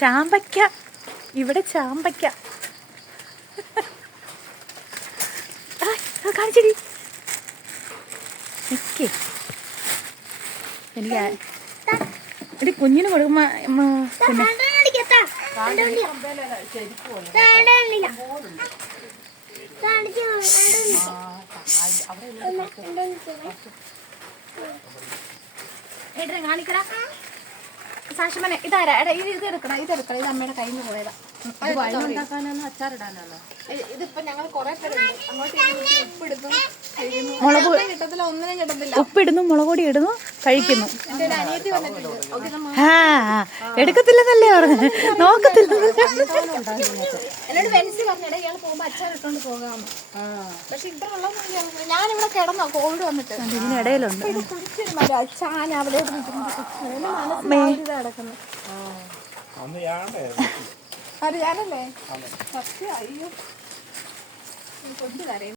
ചാമ്പയ്ക്ക, ഇവിടെ ചാമ്പയ്ക്ക കാണിച്ചടി. നിക്കേ, എനിക്ക് എടി കുഞ്ഞിന് കൊടുക്കുമ്പോ പിന്നെ കാണിക്കടാ സാക്ഷിമനെ. ഇതാരാ? ഇത് എടുക്കണം, ഇത് അമ്മയുടെ കയ്യിൽ നിന്ന് പോയതാ. ഉണ്ടാക്കാനാണോ അച്ചാറിടാനാണോ? ഇതിപ്പോ ഞങ്ങൾ കുറെ പേരുണ്ട്. അങ്ങോട്ട് ഉപ്പിടുന്നു, ഒന്നിനും കിട്ടത്തില്ല. ഉപ്പിടുന്നു, മുളക് പൊടി ഇടുന്നു, കഴിക്കുന്നു. എന്റെ ഒരു അനിയത്തി വന്നിട്ടുണ്ട്. എടുക്കത്തില്ലെന്നല്ലേ പറഞ്ഞു, നോക്കത്തില്ലെന്നല്ലേ. എന്നോട് വെൻസി പറഞ്ഞിട ഇയാൾ പോകുമ്പോ അച്ചാറിട്ടോണ്ട് പോകാമെന്ന്. പക്ഷെ ഇവിടെ ഉള്ള ഞാനിവിടെ കിടന്നോ കോവിഡ് വന്നിട്ട്. ഇതിനിടയിലുണ്ട് ചാന അവിടെ കിടക്കുന്നു. അറിയാനല്ലേ സത്യം. അയ്യോ കൊച്ചു കരയും.